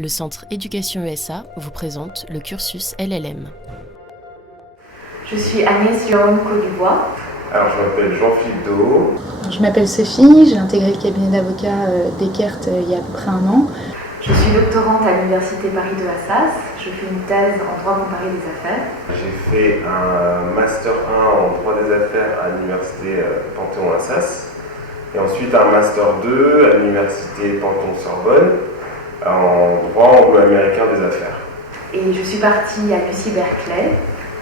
Le Centre Éducation ESA vous présente le cursus LLM. Je suis Agnès Jérôme Colibois. Alors, je m'appelle Jean-Philippe Dehaut. Je m'appelle Sophie, j'ai intégré le cabinet d'avocats Descartes il y a à peu près un an. Je suis doctorante à l'Université Paris 2 Assas. Je fais une thèse en droit comparé des affaires. J'ai fait un Master 1 en droit des affaires à l'Université Panthéon-Assas. Et ensuite un Master 2 à l'Université Panthéon-Sorbonne en droit anglo-américain des affaires. Et je suis partie à UC Berkeley,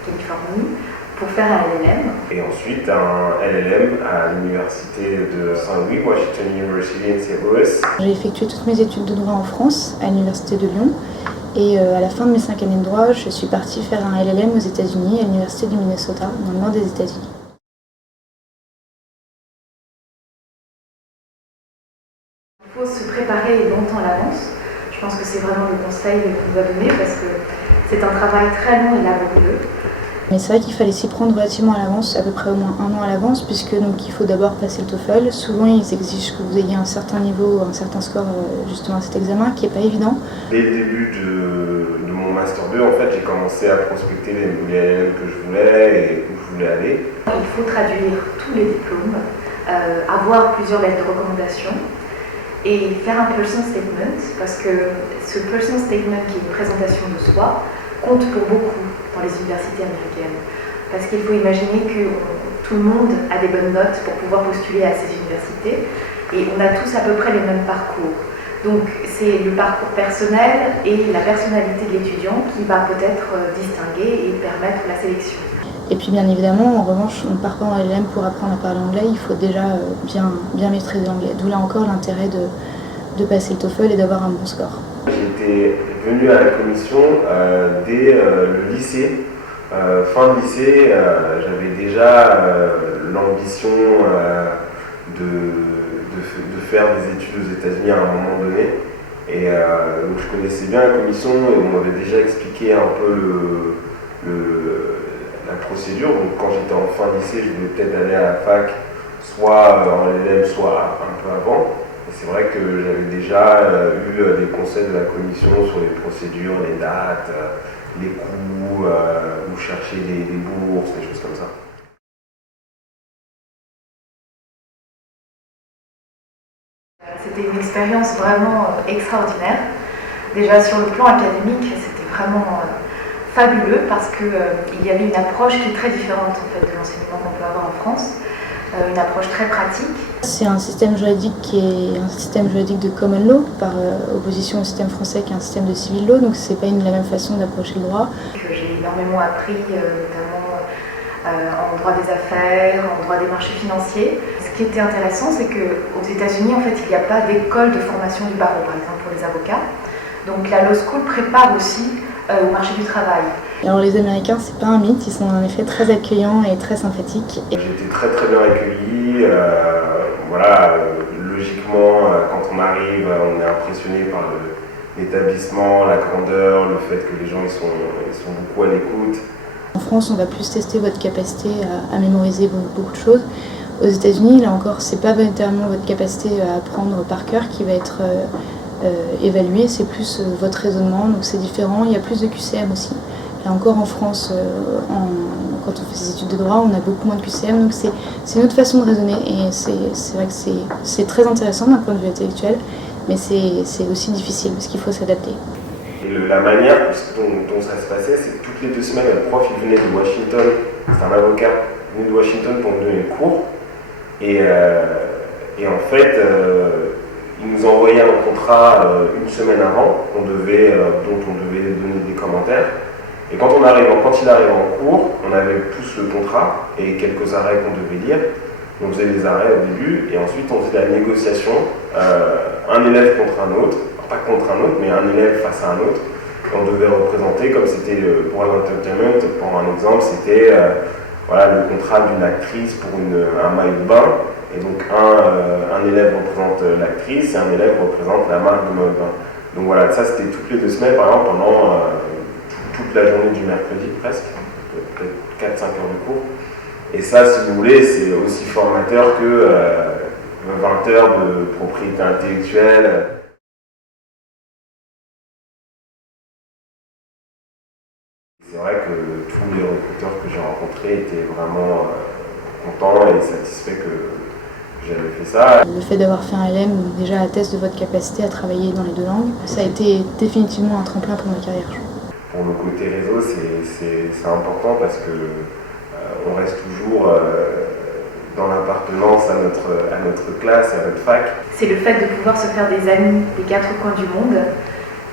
Californie, pour faire un LLM. Et ensuite un LLM à l'Université de Saint-Louis, Washington University in St. Louis. J'ai effectué toutes mes études de droit en France, à l'Université de Lyon. Et à la fin de mes 5 années de droit, je suis partie faire un LLM aux États-Unis, à l'Université du Minnesota, dans le nord des États-Unis. Il faut se préparer longtemps à l'avance. Je pense que c'est vraiment le conseil qu'on doit donner parce que c'est un travail très long et laborieux. Mais c'est vrai qu'il fallait s'y prendre relativement à l'avance, à peu près au moins un an à l'avance, puisque donc il faut d'abord passer le TOEFL. Souvent, ils exigent que vous ayez un certain niveau, un certain score justement à cet examen, qui n'est pas évident. Dès le début de mon Master 2, en fait, j'ai commencé à prospecter les LLM que je voulais et où je voulais aller. Il faut traduire tous les diplômes, avoir plusieurs lettres de recommandation et faire un personal statement, parce que ce personal statement, qui est une présentation de soi, compte pour beaucoup dans les universités américaines. Parce qu'il faut imaginer que tout le monde a des bonnes notes pour pouvoir postuler à ces universités et on a tous à peu près les mêmes parcours. Donc c'est le parcours personnel et la personnalité de l'étudiant qui va peut-être distinguer et permettre la sélection. Et puis bien évidemment, en revanche, on ne part pas en LLM pour apprendre à parler anglais, il faut déjà bien maîtriser l'anglais. D'où là encore l'intérêt de passer le TOEFL et d'avoir un bon score. J'étais venu à la commission dès le lycée. Fin de lycée, j'avais déjà l'ambition de faire des études aux États-Unis à un moment donné. Et donc je connaissais bien la commission et on m'avait déjà expliqué un peu la procédure. Donc quand j'étais en fin de lycée, je voulais peut-être aller à la fac, soit en LLM, soit un peu avant. Et c'est vrai que j'avais déjà eu des conseils de la commission sur les procédures, les dates, les coûts, où chercher des bourses, des choses comme ça. C'était une expérience vraiment extraordinaire. Déjà sur le plan académique, c'était vraiment fabuleux parce qu'il y avait une approche qui est très différente en fait, de l'enseignement qu'on peut avoir en France, une approche très pratique. C'est un système juridique qui est un système juridique de common law par opposition au système français qui est un système de civil law, donc c'est pas la même façon d'approcher le droit. J'ai énormément appris, notamment en droit des affaires, en droit des marchés financiers. Ce qui était intéressant, c'est qu'aux États-Unis, en fait, il n'y a pas d'école de formation du barreau, par exemple pour les avocats. Donc la law school prépare aussi au marché du travail. Alors les Américains, c'est pas un mythe, ils sont en effet très accueillants et très sympathiques. J'ai été très bien accueilli. Logiquement, quand on arrive, on est impressionné par l'établissement, la grandeur, le fait que les gens ils sont beaucoup à l'écoute. En France, on va plus tester votre capacité à mémoriser beaucoup de choses. Aux États-Unis, là encore, c'est pas véritablement votre capacité à apprendre par cœur qui va être évaluée, c'est plus votre raisonnement, donc c'est différent. Il y a plus de QCM aussi. Là encore, en France, quand on fait ses études de droit, on a beaucoup moins de QCM, donc c'est une autre façon de raisonner. Et c'est vrai que c'est très intéressant d'un point de vue intellectuel, mais c'est aussi difficile parce qu'il faut s'adapter. Et la manière dont ça se passait, c'est que toutes les 2 semaines, le prof il venait de Washington, c'est un avocat, il venait de Washington pour nous donner le cours. Et en fait, il nous envoyait un contrat une semaine avant, dont on devait donner des commentaires. Et quand il arrive en cours, on avait tous le contrat et quelques arrêts qu'on devait lire. On faisait les arrêts au début et ensuite on faisait la négociation, un élève contre un autre, pas contre un autre, mais un élève face à un autre. On devait représenter, comme c'était pour l'entertainment, pour un exemple, c'était le contrat d'une actrice pour un maillot de bain. Et donc un élève représente l'actrice et un élève représente la marque de maillot de bain. Donc voilà, ça c'était toutes les 2 semaines, par exemple, pendant toute la journée du mercredi presque, peut-être 4-5 heures de cours. Et ça, si vous voulez, c'est aussi formateur que 20 heures de propriété intellectuelle. C'est vrai que tous les recruteurs que j'ai rencontrés étaient vraiment contents et satisfaits que j'avais fait ça. Le fait d'avoir fait un LM déjà atteste de votre capacité à travailler dans les 2 langues. Ça a été définitivement un tremplin pour ma carrière. Pour le côté réseau, c'est important parce que on reste toujours dans l'appartenance à notre classe, à notre fac. C'est le fait de pouvoir se faire des amis des 4 coins du monde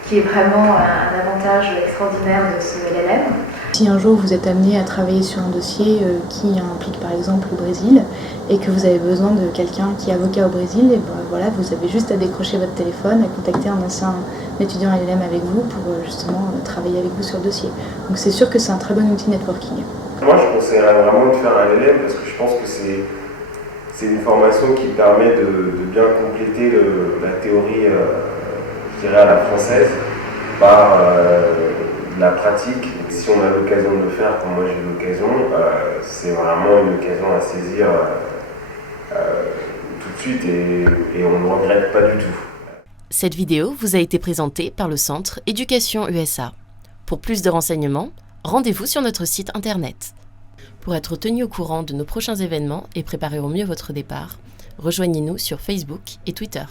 qui est vraiment un avantage extraordinaire de ce LLM. Si un jour vous êtes amené à travailler sur un dossier qui implique par exemple le Brésil et que vous avez besoin de quelqu'un qui est avocat au Brésil, et ben voilà, vous avez juste à décrocher votre téléphone, à contacter un ancien étudiant LLM avec vous pour justement travailler avec vous sur le dossier. Donc c'est sûr que c'est un très bon outil networking. Moi je conseillerais vraiment de faire un LLM parce que je pense que c'est une formation qui permet de bien compléter la théorie, je dirais à la française, par la pratique. Si on a l'occasion de le faire, comme moi j'ai eu l'occasion, c'est vraiment une occasion à saisir tout de suite et on ne regrette pas du tout. Cette vidéo vous a été présentée par le Centre Éducation USA. Pour plus de renseignements, rendez-vous sur notre site internet. Pour être tenu au courant de nos prochains événements et préparer au mieux votre départ, rejoignez-nous sur Facebook et Twitter.